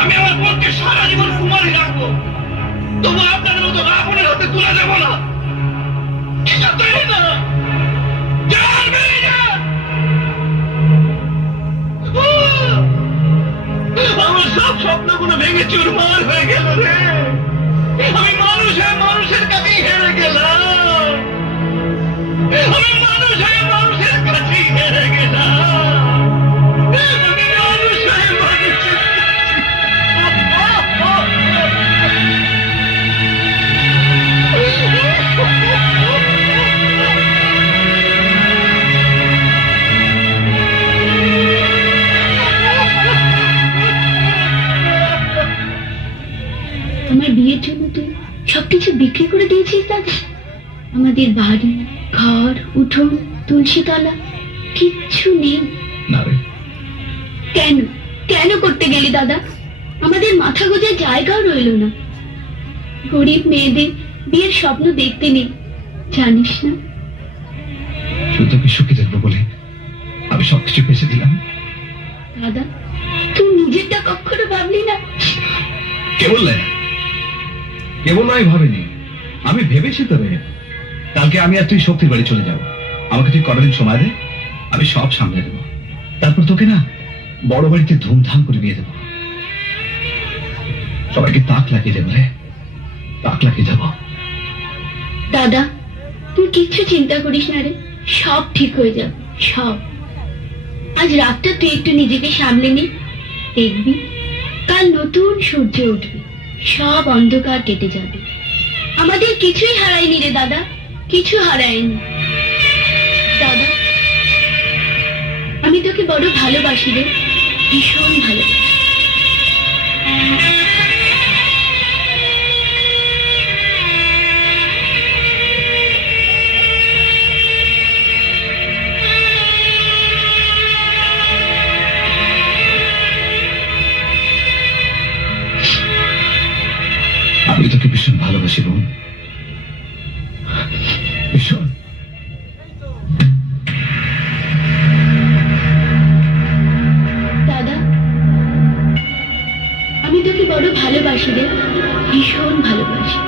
আমি আমার বোনকে সারা জীবন কুমারী রাখবো, তবু আপনাদের মতো রাবণের হাতে তুলে দেব না। এটা তৈরি না, যান বেরিয়ে যান। আমার সব স্বপ্নগুলো ভেঙে চুরমার হয়ে গেল রে। আমি মানুষের কাছেই হেরে গেলাম। আমি মানুষের কাছেই হেরে গেলাম। আমার বিয়ের জন্য তুই সবকিছু বিক্রি করে দিয়েছিস দাদা। আমাদের বাড়ি, ঘর, উঠোন, তুলসীতলা কিচ্ছু নেই। না রে। কেন কেন করতে গেলি দাদা? আমাদের মাথা গোজার জায়গাও রইল না। গরিব মেয়েদের বিয়ের স্বপ্ন দেখতে নেই, জানিস না? শুধু তোকে সুখী দেখবো বলে আমি সবকিছু বেঁচে দিলাম। দাদা, তুই নিজেরটা কখনো ভাবলি না? কে বললে? কেবল আমি ভাবিনি, আমি ভেবেছি। তবে কালকে আমি আর তুই শক্তির বাড়ি চলে যাব। আমাকে তুই কতদিন সময় দে, আমি সব সামলে দেবো। তারপর তোকে না বড় বাড়িতে ধুমধাম করে বিয়ে দেবো। সবাইকে তাক লাগিয়ে দেবো রে, তাক লাগিয়ে দেবো। দাদা, তুই কিচ্ছু চিন্তা করিস না রে, সব ঠিক হয়ে যাবে সব। আজ রাতটা তুই একটু নিজেকে সামলে নি, দেখবি কাল নতুন সূর্য উঠবে, সব অন্ধকার কেটে যাবে। আমাদের কিছুই হারায়নি রে দাদা, কিছু হারায়নি। দাদা, আমি তোকে বড় ভালোবাসি রে, ভীষণ ভালোবাসি। আমি তোকে ভীষণ ভালোবাসি বোন, ভীষণ। দাদা, আমি তোকে বড় ভালোবাসি রে, ভীষণ ভালোবাসি।